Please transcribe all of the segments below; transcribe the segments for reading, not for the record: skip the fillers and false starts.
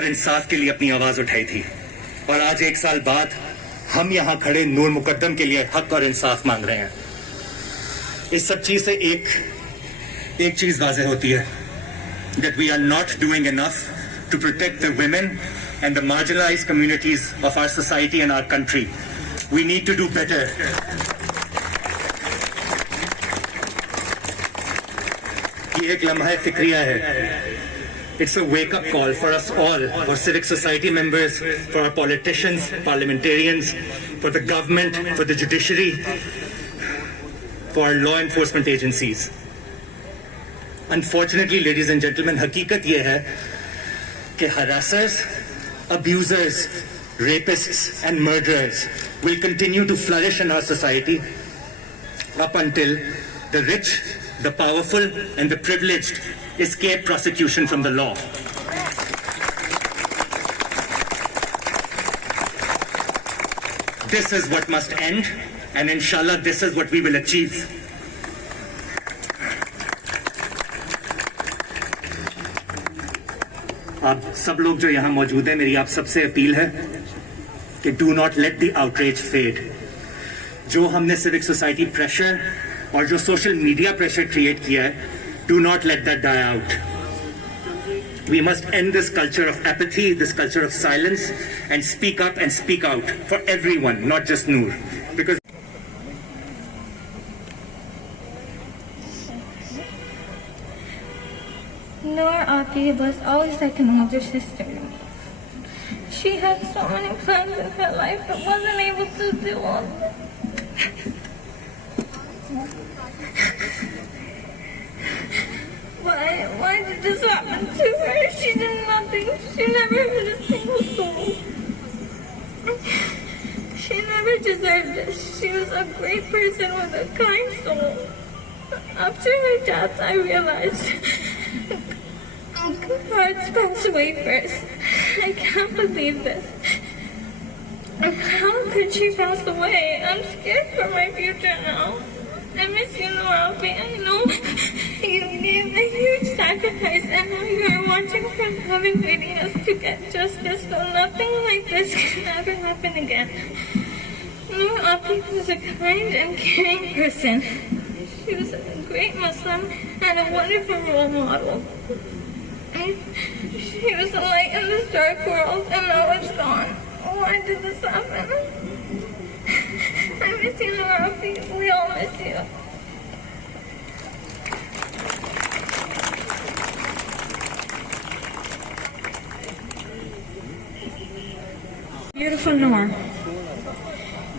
और इंसाफ के लिए अपनी आवाज उठाई थी, और आज 1 साल बाद हम यहाँ खड़े नूर मुकद्दम के लिए हक और इंसाफ मांग रहे हैं। इस सब चीज से एक चीज वाज़ेह होती है, that we are not doing enough to protect the women and the marginalized communities of our society and our country. We need to do better. ये एक लम्हा फिक्रिया है. It's a wake-up call for us all, for civic society members, for our politicians, parliamentarians, for the government, for the judiciary, for our law enforcement agencies. Unfortunately, ladies and gentlemen, हकीकत ये है कि harassers, abusers, rapists and murderers will continue to flourish in our society up until the rich, the powerful and the privileged escape prosecution from the law. This is what must end, and inshallah this is what we will achieve. आप सब लोग जो यहाँ मौजूद हैं, मेरी आप सबसे अपील है कि do not let the outreach fade. जो हमने सिविक सोसाइटी प्रेशर और जो सोशल मीडिया प्रेशर क्रिएट किया है, do not let that die out. We must end this culture of apathy, this culture of silence, and speak up and speak out for everyone, not just Noor. Because Noor Api was always like an older sister. She had so many plans in her life but wasn't able to do all of them. Why did this happen to her? She did nothing. She never hurt a single soul. She never deserved this. She was a great person with a kind soul. After her death, I realized Hearts passed away first. I can't believe this. How could she pass away? I'm scared for my future now. I miss you, Noor Api. I know you gave a huge sacrifice and now you are watching from heaven waiting us to get justice so nothing like this can ever happen again. Noor Api was a kind and caring person. She was a great Muslim and a wonderful role model. She was a light in this dark world and now it's gone. Why did this happen? I miss you, Noor Api. We all miss you. Beautiful Noor,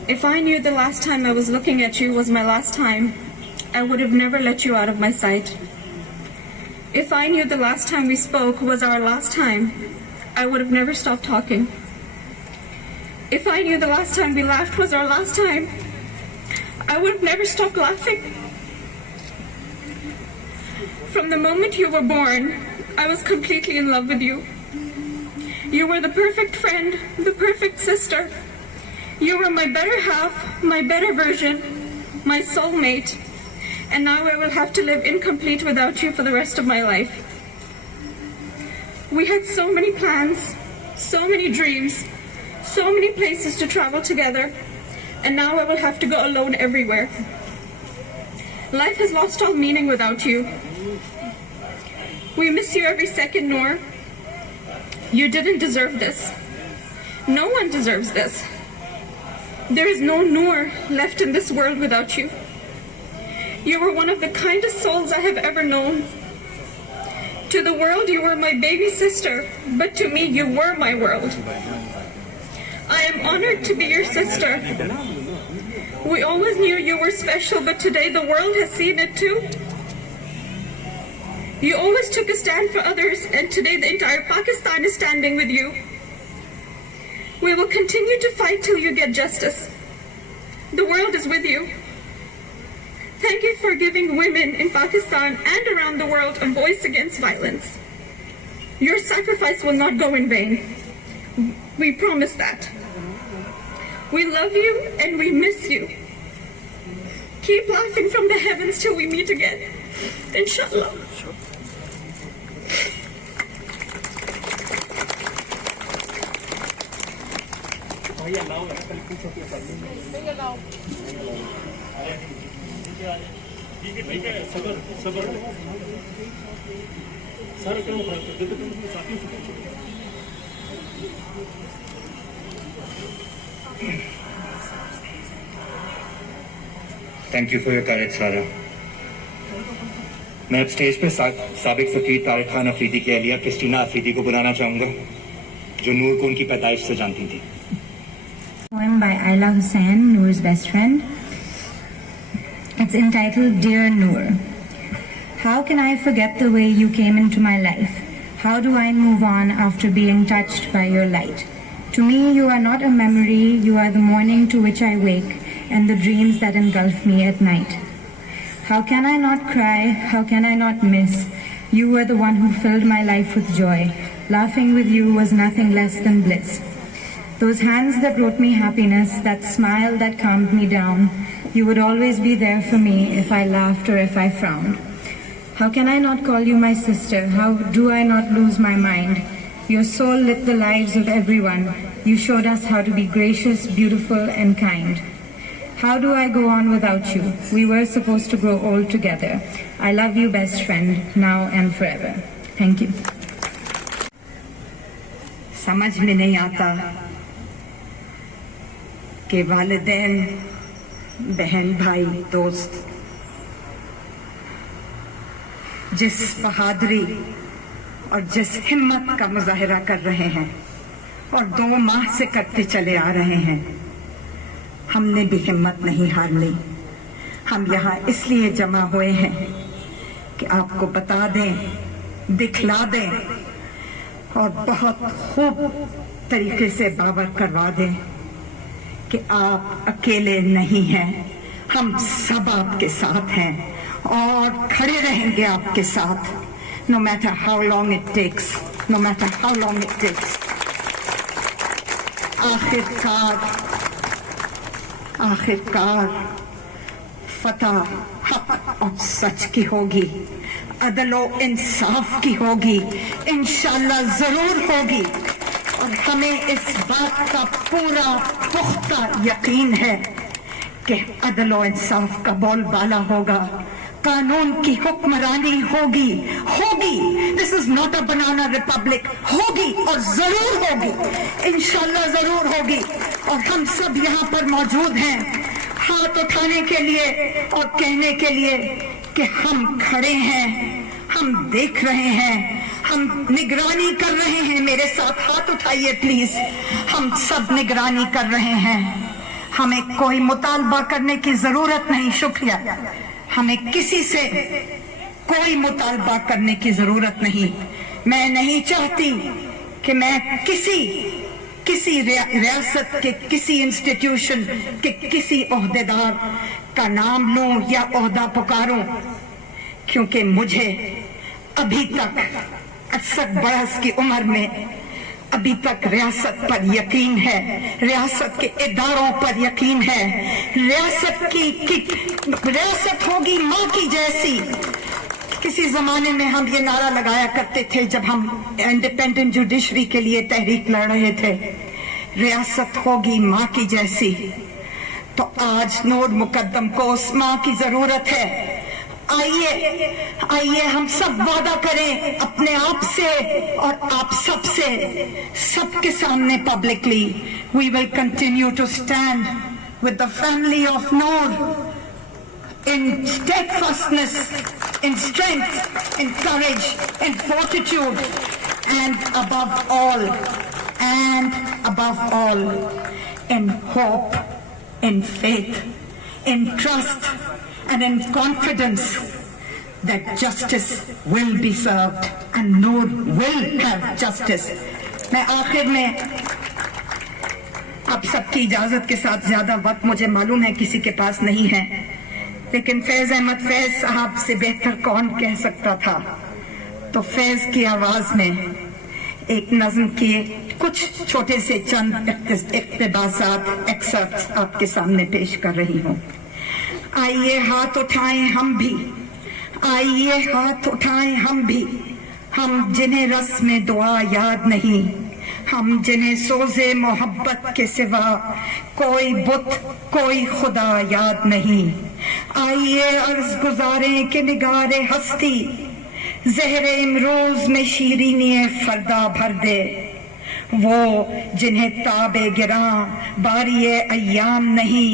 if I knew the last time I was looking at you was my last time, I would have never let you out of my sight. If I knew the last time we spoke was our last time, I would have never stopped talking. If I knew the last time we laughed was our last time, I would have never stopped laughing. From the moment you were born, I was completely in love with you. You were the perfect friend, the perfect sister. You were my better half, my better version, my soulmate, and now I will have to live incomplete without you for the rest of my life. We had so many plans, so many dreams, so many places to travel together, and now I will have to go alone everywhere. Life has lost all meaning without you. We miss you every second, Noor. You didn't deserve this. No one deserves this. There is no Noor left in this world without you. You were one of the kindest souls I have ever known. To the world, you were my baby sister, but to me, you were my world. I am honored to be your sister. We always knew you were special, but today the world has seen it too. You always took a stand for others, and today the entire Pakistan is standing with you. We will continue to fight till you get justice. The world is with you. Thank you for giving women in Pakistan and around the world a voice against violence. Your sacrifice will not go in vain. We promise that. We love you and we miss you. Keep laughing from the heavens till we meet again. Inshallah. Thank you for your करेज सारा। मैं अब stage पे साबिक सफीर तारिक खान अफरीदी की अहलिया Christina Afridi को बुलाना चाहूंगा, जो नूर को उनकी पैदाइश से जानती थी। Poem by Ayla Hussain, Noor's best friend. It's entitled Dear Noor. How can I forget the way you came into my life? How do I move on after being touched by your light? To me, you are not a memory, you are the morning to which I wake and the dreams that engulf me at night. How can I not cry? How can I not miss? You were the one who filled my life with joy. Laughing with you was nothing less than bliss. Those hands that brought me happiness, that smile that calmed me down, you would always be there for me if I laughed or if I frowned. How can I not call you my sister? How do I not lose my mind? Your soul lit the lives of everyone. You showed us how to be gracious, beautiful, and kind. How do I go on without you? We were supposed to grow old together. I love you, best friend, now and forever. Thank you. समझ में नहीं आता कि वालिदैन, बहन, भाई, दोस्त जिस बहादुरी और जिस हिम्मत का मुजाहिरा कर रहे हैं और 2 माह से करते चले आ रहे हैं, हमने भी हिम्मत नहीं हार ली। हम यहाँ इसलिए जमा हुए हैं कि आपको बता दें, दिखला दें और बहुत खूब तरीके से बावर करवा दें कि आप अकेले नहीं हैं, हम सब आपके साथ हैं और खड़े रहेंगे आपके साथ, no matter how long it takes, no matter how long it takes. आखिरकार फतह हक और सच की होगी, अदल और इंसाफ की होगी, इंशाल्लाह जरूर होगी। और हमें इस बात का पूरा पुख्ता यकीन है कि अदल और इंसाफ का बोलबाला होगा, कानून की हुक्मरानी होगी, this is not a banana Republic, होगी और जरूर होगी, इंशाल्लाह जरूर होगी। और हम सब यहाँ पर मौजूद हैं हाथ उठाने के लिए और कहने के लिए कि हम खड़े हैं, हम देख रहे हैं, हम निगरानी कर रहे हैं। मेरे साथ हाथ उठाइए प्लीज। हम सब निगरानी कर रहे हैं, हमें कोई मुतालबा करने की जरूरत नहीं। शुक्रिया। हमें किसी से कोई मुतालबा करने की जरूरत नहीं। मैं नहीं चाहती कि मैं किसी रियासत के किसी इंस्टीट्यूशन के किसी ओहदेदार का नाम लूं या ओहदा पुकारूं, क्योंकि मुझे अभी तक 68 बरस की उम्र में अभी तक रियासत पर यकीन है, रियासत के इदारों पर यकीन है। रियासत होगी माँ की जैसी। किसी जमाने में हम ये नारा लगाया करते थे जब हम इंडिपेंडेंट जुडिशरी के लिए तहरीक लड़ रहे थे, रियासत होगी माँ की जैसी। तो आज नूर मुकद्दम को उस माँ की जरूरत है। आइए हम सब वादा करें अपने आप से और आप सब से, सबके सामने publicly, we will continue to stand with the family of Noor in steadfastness, in strength, in courage, in fortitude, and above all, in hope, in faith, in trust, and in confidence that justice will be served and Noor will have justice. मैं आखिर में आप सबकी इजाजत के साथ, ज्यादा वक्त मुझे मालूम है किसी के पास नहीं है, लेकिन फैज अहमद फैज साहब से बेहतर कौन कह सकता था, तो फैज की आवाज में एक नज्म के कुछ छोटे से चंद इक्तिबासात एक्सर्प्ट्स आपके सामने पेश कर रही हूँ। आइए हाथ उठाएं हम भी, आइए हाथ उठाएं हम भी, हम जिन्हें रस्म दुआ याद नहीं, हम जिन्हें सोजे मोहब्बत के सिवा कोई बुत कोई खुदा याद नहीं, आइए अर्ज गुजारें कि निगारे हस्ती ज़हरे इमरोज में शीरीनी फरदा भर दे। वो जिन्हें ताबे गिरां बारी अय्याम नहीं,